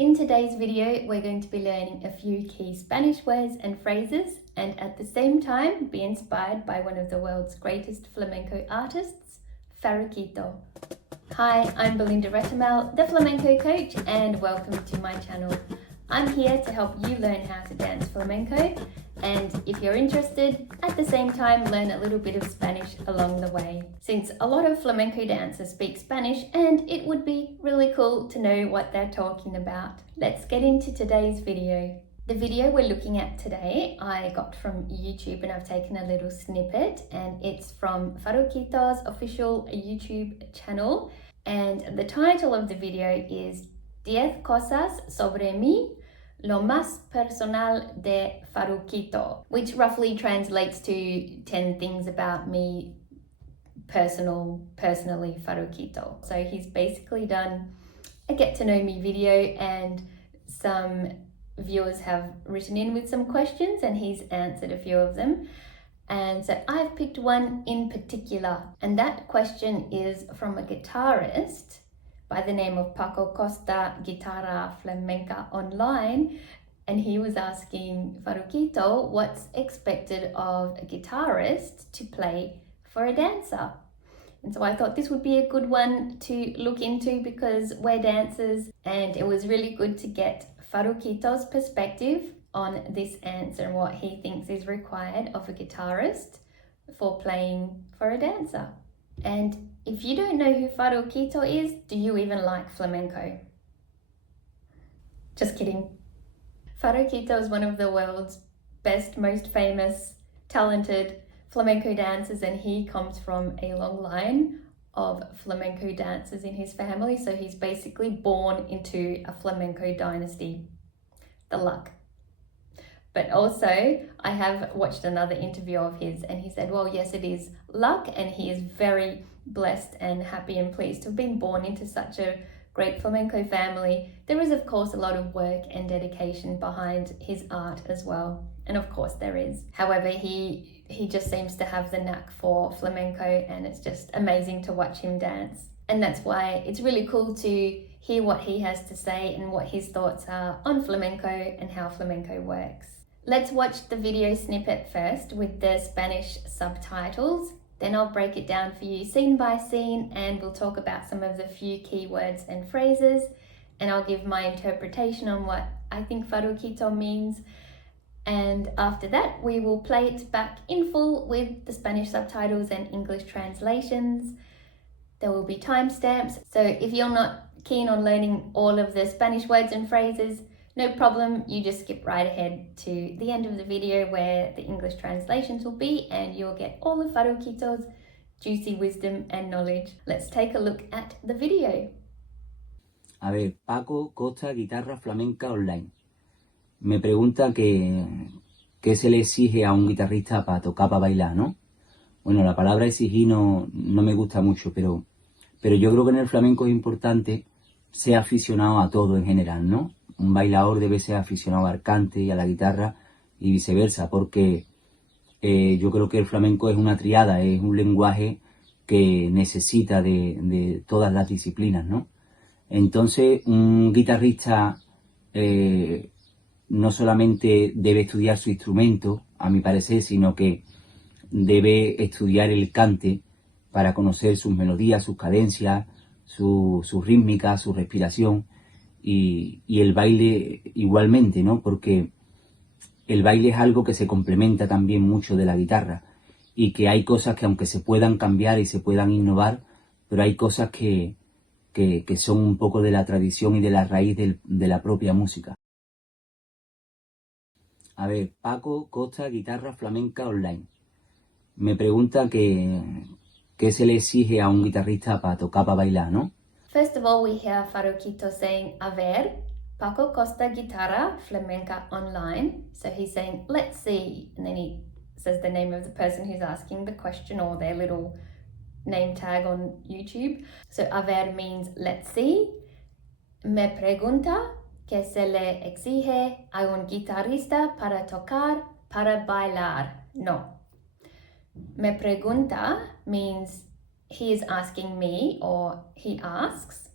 In today's video, we're going to be learning a few key Spanish words and phrases, and at the same time be inspired by one of the world's greatest flamenco artists, Farruquito. Hi, I'm Belinda Retamel, the flamenco coach, and welcome to my channel. I'm here to help you learn how to dance flamenco, and if you're interested, at the same time learn a little bit of Spanish along the way. Since a lot of flamenco dancers speak Spanish, and it would be really cool to know what they're talking about. Let's get into today's video. The video we're looking at today I got from YouTube, and I've taken a little snippet, and it's from Farruquito's official YouTube channel, and the title of the video is 10 cosas sobre mí, lo más personal de Farruquito, which roughly translates to 10 things about me, personally Farruquito. So he's basically done a get to know me video, and some viewers have written in with some questions and he's answered a few of them. And so I've picked one in particular, and that question is from a guitarist by the name of Paco Costa, Guitarra Flamenca Online, and he was asking Farruquito what's expected of a guitarist to play for a dancer. And so I thought this would be a good one to look into because we're dancers, and it was really good to get Farruquito's perspective on this answer and what he thinks is required of a guitarist for playing for a dancer. And if you don't know who Farruquito is, do you even like flamenco? Just kidding. Farruquito is one of the world's best, most famous, talented flamenco dancers, and he comes from a long line of flamenco dancers in his family, so he's basically born into a flamenco dynasty. The luck. But also, I have watched another interview of his, and he said, well, yes, it is luck, and he is very blessed and happy and pleased to have been born into such a great flamenco family. There is, of course, a lot of work and dedication behind his art as well. And of course there is. However, he just seems to have the knack for flamenco, and it's just amazing to watch him dance. And that's why it's really cool to hear what he has to say and what his thoughts are on flamenco and how flamenco works. Let's watch the video snippet first with the Spanish subtitles. Then I'll break it down for you scene by scene, and we'll talk about some of the few key words and phrases, and I'll give my interpretation on what I think Farruquito means. And after that, we will play it back in full with the Spanish subtitles and English translations. There will be timestamps, so if you're not keen on learning all of the Spanish words and phrases, no problem, you just skip right ahead to the end of the video where the English translations will be, and you'll get all of Farruquito's juicy wisdom and knowledge. Let's take a look at the video. A ver, Paco Costa, Guitarra Flamenca Online. Me pregunta qué se le exige a un guitarrista para tocar, para bailar, ¿no? Bueno, la palabra exigir no me gusta mucho, pero yo creo que en el flamenco es importante ser aficionado a todo en general, ¿no? Un bailador debe ser aficionado al cante y a la guitarra y viceversa, porque yo creo que el flamenco es una triada, es un lenguaje que necesita de todas las disciplinas, ¿no? Entonces, un guitarrista no solamente debe estudiar su instrumento, a mi parecer, sino que debe estudiar el cante para conocer sus melodías, sus cadencias, su rítmica, su respiración, y el baile igualmente, ¿no? Porque el baile es algo que se complementa también mucho de la guitarra, y que hay cosas que aunque se puedan cambiar y se puedan innovar, pero hay cosas que son un poco de la tradición y de la raíz de la propia música. A ver, Paco Costa, Guitarra Flamenca Online. Me pregunta qué se le exige a un guitarrista para tocar, para bailar, ¿no? First of all, we hear Farruquito saying, a ver, Paco Costa Guitarra Flamenca Online. So he's saying, let's see. And then he says the name of the person who's asking the question, or their little name tag on YouTube. So a ver means let's see. Me pregunta que se le exige a un guitarrista para tocar, para bailar. No. Me pregunta means he is asking me, or he asks,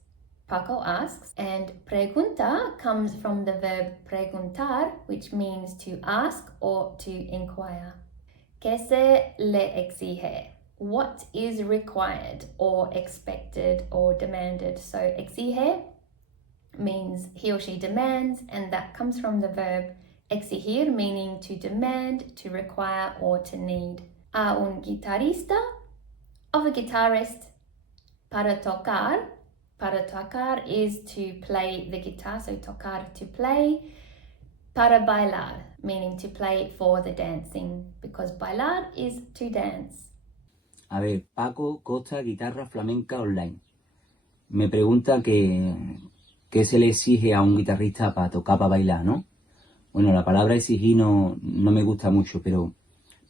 Paco asks, and pregunta comes from the verb preguntar, which means to ask or to inquire. ¿Qué se le exige? What is required or expected or demanded? So exige means he or she demands, and that comes from the verb exigir, meaning to demand, to require, or to need. A un guitarrista of a guitarist para tocar. Para tocar is to play the guitar, so tocar, to play. Para bailar, meaning to play for the dancing, because bailar is to dance. A ver, Paco Costa, guitarra flamenca online. Me pregunta qué se le exige a un guitarrista para tocar, para bailar, ¿no? Bueno, la palabra exigir no me gusta mucho, pero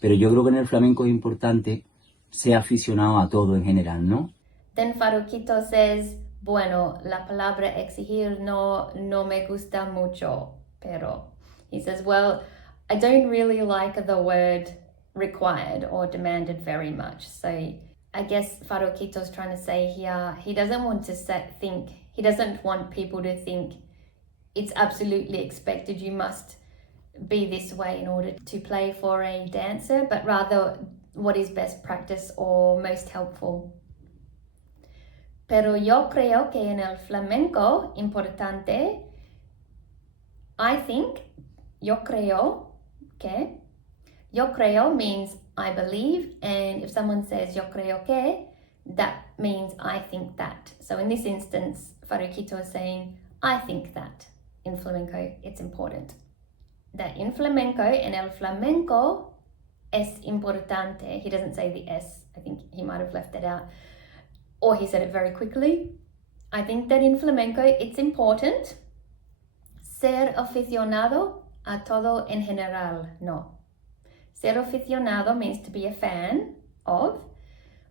yo creo que en el flamenco es importante ser aficionado a todo en general, ¿no? Then Farruquito says, bueno, la palabra exigir no me gusta mucho, pero he says, well, I don't really like the word required or demanded very much. So I guess Farruquito's trying to say here, he doesn't want people to think it's absolutely expected, you must be this way in order to play for a dancer, but rather what is best practice or most helpful. Pero yo creo que en el flamenco importante, yo creo means I believe, and if someone says yo creo que, that means I think that. So in this instance, Farruquito is saying, I think that in flamenco it's important. That in flamenco, en el flamenco es importante. He doesn't say the S, I think he might have left it out. Or he said it very quickly. I think that in flamenco it's important ser aficionado a todo en general. No. Ser aficionado means to be a fan of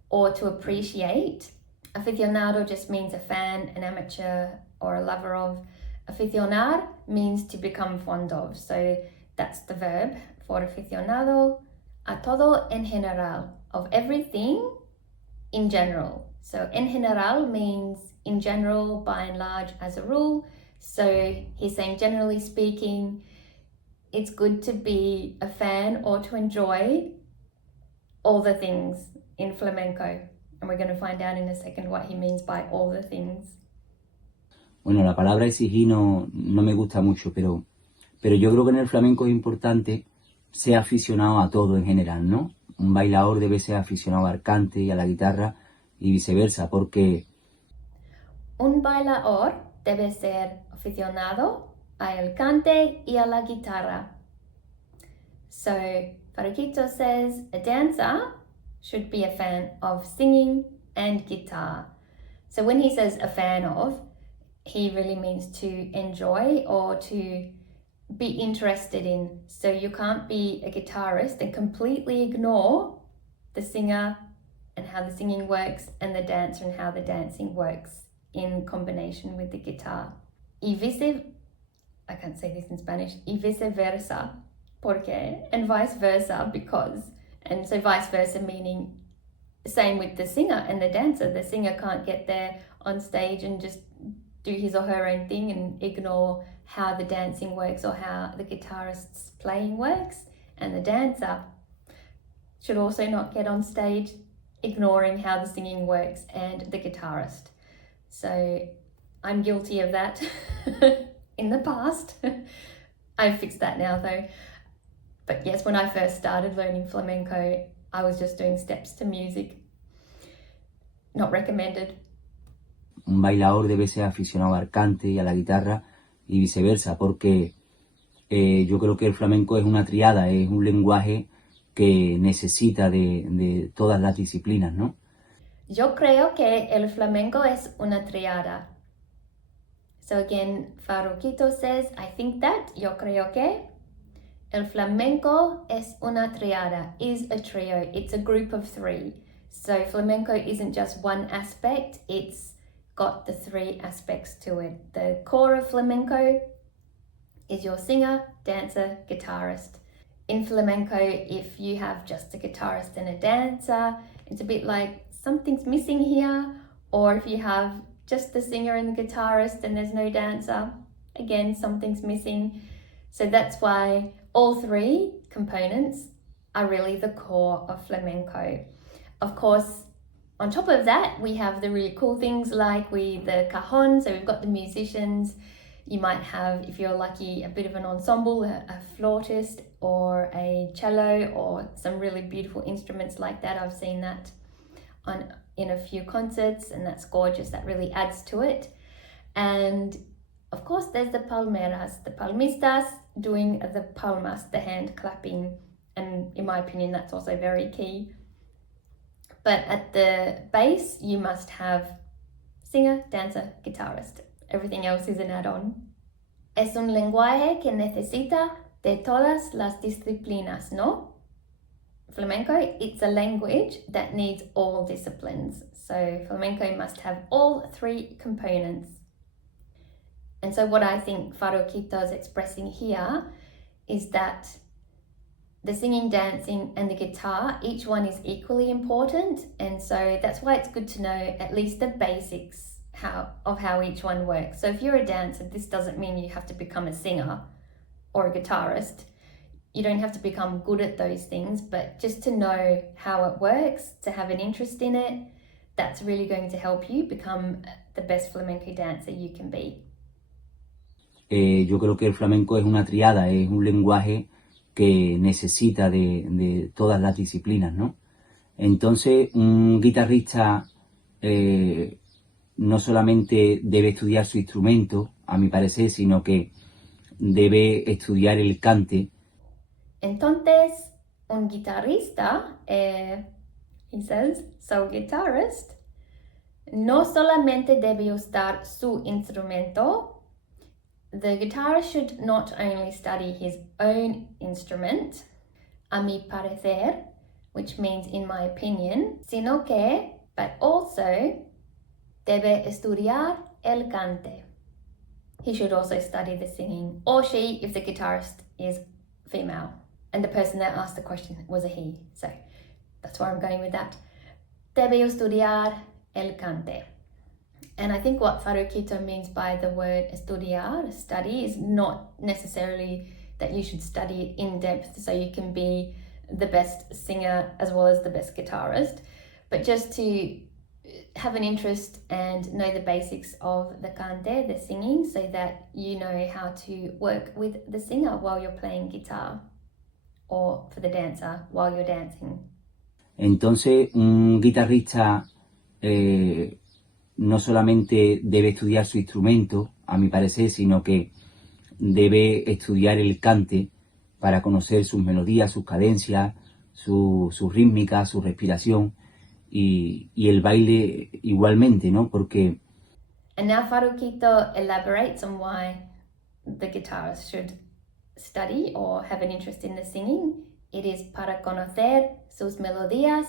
or to appreciate. Aficionado just means a fan, an amateur, or a lover of. Aficionar means to become fond of. So that's the verb for aficionado. A todo en general, of everything in general. So en general means in general, by and large, as a rule. So he's saying, generally speaking, it's good to be a fan or to enjoy all the things in flamenco. And we're going to find out in a second what he means by all the things. Bueno, la palabra exigir no me gusta mucho, pero yo creo que en el flamenco es importante ser aficionado a todo en general, ¿no? Un bailador debe ser aficionado al cante y a la guitarra y viceversa, porque un bailador debe ser aficionado al cante y a la guitarra. So Farruquito says a dancer should be a fan of singing and guitar. So when he says a fan of, he really means to enjoy or to be interested in. So you can't be a guitarist and completely ignore the singer and how the singing works and the dancer and how the dancing works in combination with the guitar. I can't say this in Spanish, y viceversa, porque, and vice versa, because. And so vice versa meaning same with the singer and the dancer. The singer can't get there on stage and just do his or her own thing and ignore how the dancing works or how the guitarist's playing works. And the dancer should also not get on stage ignoring how the singing works and the guitarist. So I'm guilty of that in the past. I've fixed that now though. But yes, when I first started learning flamenco, I was just doing steps to music. Not recommended. Un bailador debe ser aficionado al cante y a la guitarra y viceversa, porque yo creo que el flamenco es una triada, es un lenguaje que necesita de todas las disciplinas, ¿no? Yo creo que el flamenco es una triada. So again, Farruquito says, I think that, yo creo que. El flamenco es una triada, is a trio, it's a group of three. So flamenco isn't just one aspect, it's got the three aspects to it. The core of flamenco is your singer, dancer, guitarist. In flamenco, if you have just a guitarist and a dancer, it's a bit like something's missing here. Or if you have just the singer and the guitarist and there's no dancer, again, something's missing. So that's why all three components are really the core of flamenco. Of course, on top of that, we have the really cool things like the cajon, so we've got the musicians. You might have, if you're lucky, a bit of an ensemble, a flautist or a cello or some really beautiful instruments like that. I've seen that in a few concerts and that's gorgeous. That really adds to it. And of course, there's the palmeras, the palmistas doing the palmas, the hand clapping. And in my opinion, that's also very key. But at the base, you must have singer, dancer, guitarist. Everything else is an add-on. Es un lenguaje que necesita de todas las disciplinas, ¿no? Flamenco, it's a language that needs all disciplines. So flamenco must have all three components. And so what I think Farruquito is expressing here is that the singing, dancing, and the guitar, each one is equally important. And so that's why it's good to know at least the basics of how each one works. So if you're a dancer, this doesn't mean you have to become a singer or a guitarist. You don't have to become good at those things, but just to know how it works, to have an interest in it, that's really going to help you become the best flamenco dancer you can be. Yo creo que el flamenco es una triada, es un lenguaje que necesita de todas las disciplinas, ¿no? Entonces, un guitarrista no solamente debe estudiar su instrumento, a mi parecer, sino que debe estudiar el cante. Entonces, un guitarrista, he says, so guitarist, no solamente debe usar su instrumento. The guitarist should not only study his own instrument, a mi parecer, which means in my opinion, sino que, but also, debe estudiar el cante. He should also study the singing, or she if the guitarist is female. And the person that asked the question was a he, so that's where I'm going with that. Debe estudiar el cante. And I think what Farruquito means by the word estudiar, study, is not necessarily that you should study it in depth so you can be the best singer as well as the best guitarist, but just to have an interest and know the basics of the cante, the singing, so that you know how to work with the singer while you're playing guitar, or for the dancer while you're dancing. Entonces, un guitarrista no solamente debe estudiar su instrumento, a mi parecer, sino que debe estudiar el cante para conocer sus melodías, sus cadencias, su rítmica, su respiración y el baile igualmente, ¿no? Porque... And now Farruquito elaborates on why the guitarist should study or have an interest in the singing. It is para conocer sus melodías,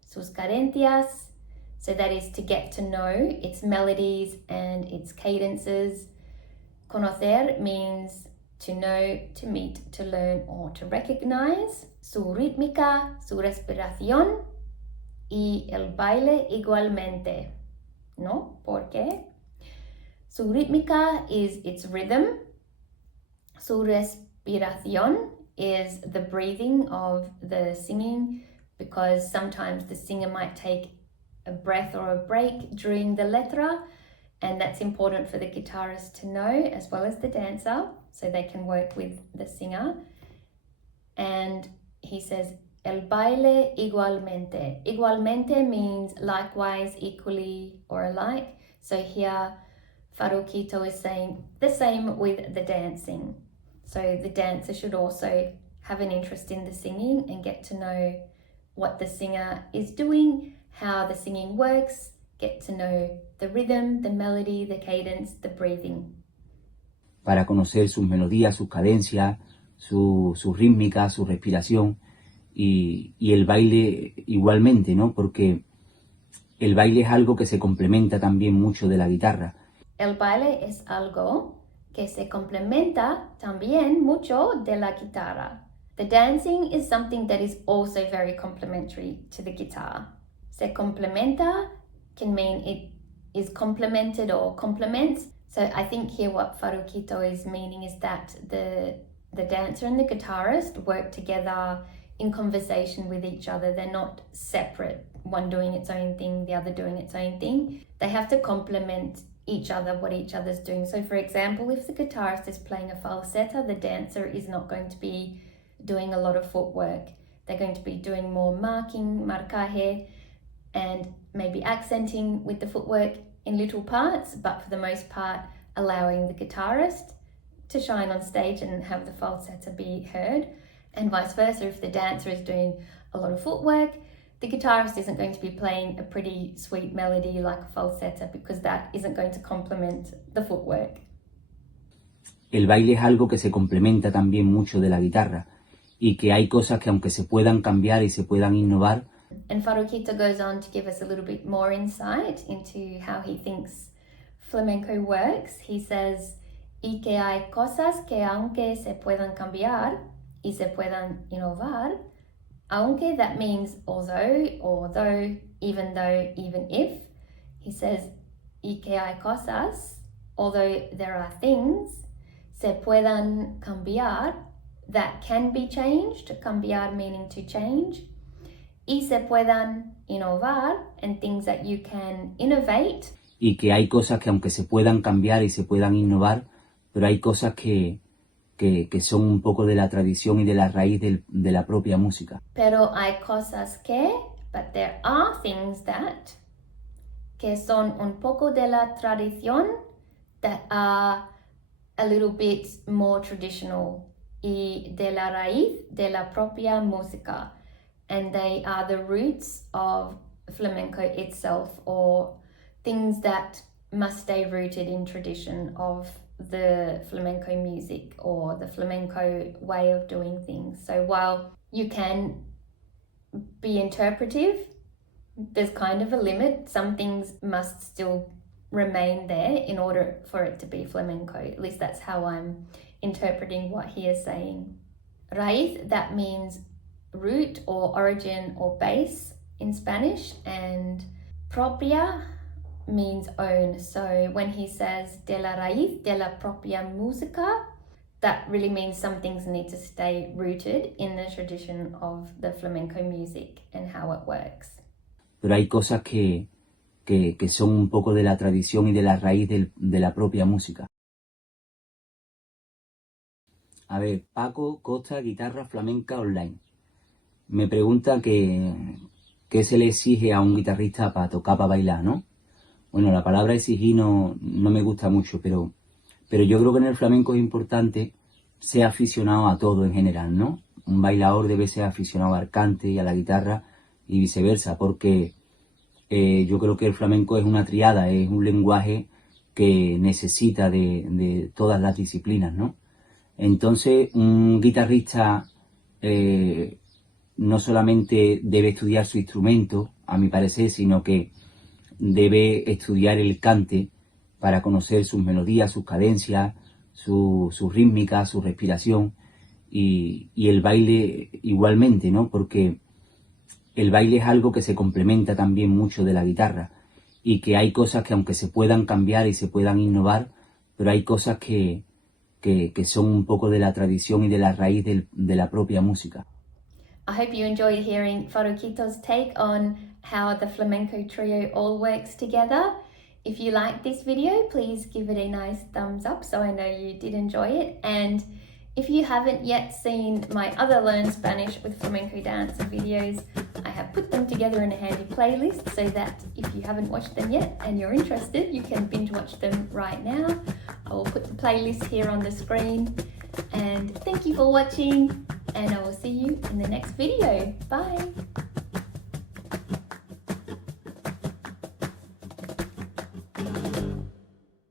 sus cadencias. So that is to get to know its melodies and its cadences. Conocer means to know, to meet, to learn, or to recognize. Su rítmica, su respiración y el baile igualmente. ¿No? ¿Por qué? Su rítmica is its rhythm. Su respiración is the breathing of the singing, because sometimes the singer might take a breath or a break during the letra, and that's important for the guitarist to know as well as the dancer, so they can work with the singer. And he says, el baile igualmente. Igualmente means likewise, equally, or alike. So here, Farruquito is saying the same with the dancing. So the dancer should also have an interest in the singing and get to know what the singer is doing, how the singing works, get to know the rhythm, the melody, the cadence, the breathing. Para conocer sus melodías, sus cadencias, su rítmica, su respiración y el baile igualmente, ¿no? Porque el baile es algo que se complementa también mucho de la guitarra. El baile es algo que se complementa también mucho de la guitarra. The dancing is something that is also very complementary to the guitar. Se complementa can mean it is complemented or complements. So I think here what Farruquito is meaning is that the dancer and the guitarist work together in conversation with each other. They're not separate, one doing its own thing, the other doing its own thing. They have to complement each other, what each other's doing. So for example, if the guitarist is playing a falsetto, the dancer is not going to be doing a lot of footwork. They're going to be doing more marking, marcaje, and maybe accenting with the footwork in little parts, but for the most part, allowing the guitarist to shine on stage and have the falsetto be heard. And vice versa, if the dancer is doing a lot of footwork, the guitarist isn't going to be playing a pretty sweet melody like a falsetto because that isn't going to complement the footwork. El baile es algo que se complementa también mucho de la guitarra y que hay cosas que aunque se puedan cambiar y se puedan innovar. And Farruquito goes on to give us a little bit more insight into how he thinks flamenco works. He says, y que hay cosas que aunque se puedan cambiar y se puedan innovar. Aunque, that means although, even though, even if. He says, y que hay cosas, although there are things, se puedan cambiar, that can be changed, cambiar meaning to change, y se puedan innovar, and things that you can innovate. Y que hay cosas que aunque se puedan cambiar y se puedan innovar, pero hay cosas que son un poco de la tradición y de la raíz de la propia música. Pero hay cosas que, but there are things que son un poco de la tradición, that are a little bit more traditional, y de la raíz de la propia música. And they are the roots of flamenco itself, or things that must stay rooted in tradition of the flamenco music or the flamenco way of doing things. So while you can be interpretive, there's kind of a limit. Some things must still remain there in order for it to be flamenco. At least that's how I'm interpreting what he is saying. Raíz, that means root or origin or base in Spanish, and propia means own. So when he says de la raíz de la propia música, that really means some things need to stay rooted in the tradition of the flamenco music and how it works. Pero hay cosas que son un poco de la tradición y de la raíz de la propia música. A ver, Paco Costa, guitarra flamenca online. Me pregunta qué se le exige a un guitarrista para tocar, para bailar, ¿no? Bueno, la palabra exigir no me gusta mucho, pero yo creo que en el flamenco es importante ser aficionado a todo en general, ¿no? Un bailador debe ser aficionado al cante y a la guitarra y viceversa, porque yo creo que el flamenco es una triada, es un lenguaje que necesita de todas las disciplinas, ¿no? Entonces, un guitarrista no solamente debe estudiar su instrumento, a mi parecer, sino que debe estudiar el cante para conocer sus melodías, sus cadencias, su rítmica, su respiración y el baile igualmente, ¿no? Porque el baile es algo que se complementa también mucho de la guitarra y que hay cosas que aunque se puedan cambiar y se puedan innovar, pero hay cosas que son un poco de la tradición y de la raíz de la propia música. I hope you enjoyed hearing Farruquito's take on how the flamenco trio all works together. If you liked this video, please give it a nice thumbs up so I know you did enjoy it. And if you haven't yet seen my other Learn Spanish with Flamenco Dancer videos, I have put them together in a handy playlist so that if you haven't watched them yet and you're interested, you can binge watch them right now. I will put the playlist here on the screen. And thank you for watching, and I will see you in the next video. Bye!